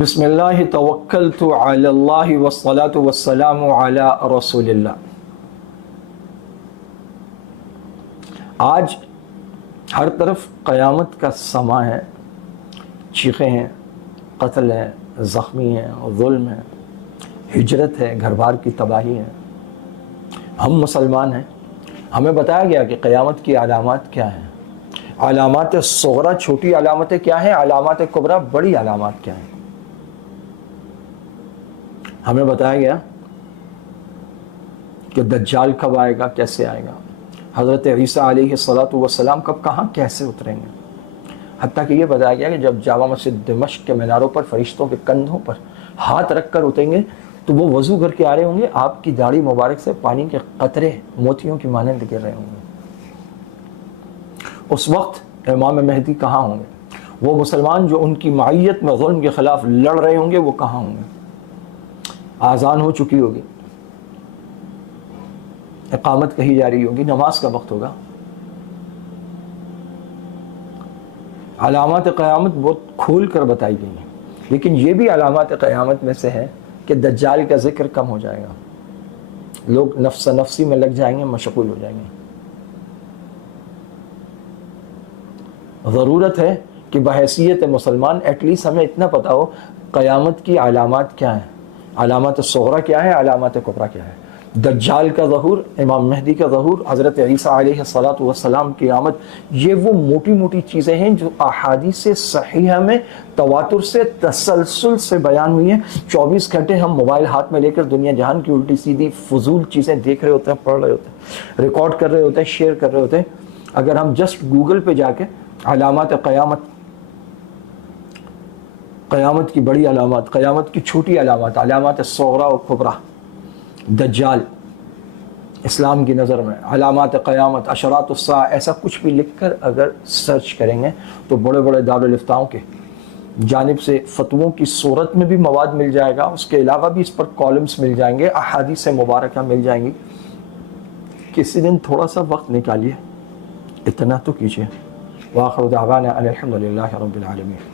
بسم اللہ توکلت علی اللہ والصلاة والسلام علی رسول اللہ۔ آج ہر طرف قیامت کا سما ہے، چیخیں ہیں، قتل ہے، زخمی ہیں، ظلم ہے، ہجرت ہے، گھر بار کی تباہی ہے۔ ہم مسلمان ہیں، ہمیں بتایا گیا کہ قیامت کی علامات کیا ہیں، علامات صغرا چھوٹی علامتیں کیا ہیں، علامات کبریٰ بڑی علامات کیا ہیں۔ ہمیں بتایا گیا کہ دجال کب آئے گا، کیسے آئے گا، حضرت عیسیٰ علیہ السلام کب کہاں کیسے اتریں گے، حتیٰ کہ یہ بتایا گیا کہ جب جامع مسجد دمشق کے میناروں پر فرشتوں کے کندھوں پر ہاتھ رکھ کر اتریں گے تو وہ وضو کر کے آ رہے ہوں گے، آپ کی داڑھی مبارک سے پانی کے قطرے موتیوں کی مانند گر رہے ہوں گے۔ اس وقت امام مہدی کہاں ہوں گے؟ وہ مسلمان جو ان کی معیت میں ظلم کے خلاف لڑ رہے ہوں گے وہ کہاں ہوں گے؟ آذان ہو چکی ہوگی، اقامت کہی جا رہی ہوگی، نماز کا وقت ہوگا۔ علامات قیامت بہت کھول کر بتائی گئی ہیں، لیکن یہ بھی علامات قیامت میں سے ہے کہ دجال کا ذکر کم ہو جائے گا، لوگ نفس نفسی میں لگ جائیں گے، مشغول ہو جائیں گے۔ ضرورت ہے کہ بحیثیت مسلمان ایٹ لیسٹ ہمیں اتنا پتا ہو قیامت کی علامات کیا ہیں، علامات صغرا کیا ہے، علامات کبریٰ کیا ہے۔ دجال کا ظہور، امام مہدی کا ظہور، حضرت عیسیٰ علیہ السلام کی آمد، یہ وہ موٹی موٹی چیزیں ہیں جو احادیث صحیحہ میں تواتر سے تسلسل سے بیان ہوئی ہیں۔ 24 گھنٹے ہم موبائل ہاتھ میں لے کر دنیا جہان کی الٹی سیدھی فضول چیزیں دیکھ رہے ہوتے ہیں، پڑھ رہے ہوتے ہیں، ریکارڈ کر رہے ہوتے ہیں، شیئر کر رہے ہوتے ہیں۔ اگر ہم جسٹ گوگل پہ جا کے علامات قیامت کی بڑی علامات، قیامت کی چھوٹی علامات، علامات صغرا و کبریٰ، دجال اسلام کی نظر میں، علامات قیامت، اشراط الساعہ، ایسا کچھ بھی لکھ کر اگر سرچ کریں گے تو بڑے بڑے دارالفتاؤں کے جانب سے فتووں کی صورت میں بھی مواد مل جائے گا، اس کے علاوہ بھی اس پر کالمز مل جائیں گے، احادیث مبارکہ مل جائیں گی۔ کسی دن تھوڑا سا وقت نکالیے، اتنا تو کیجیے۔ وآخر دعوانا الحمد للہ رب العالمین۔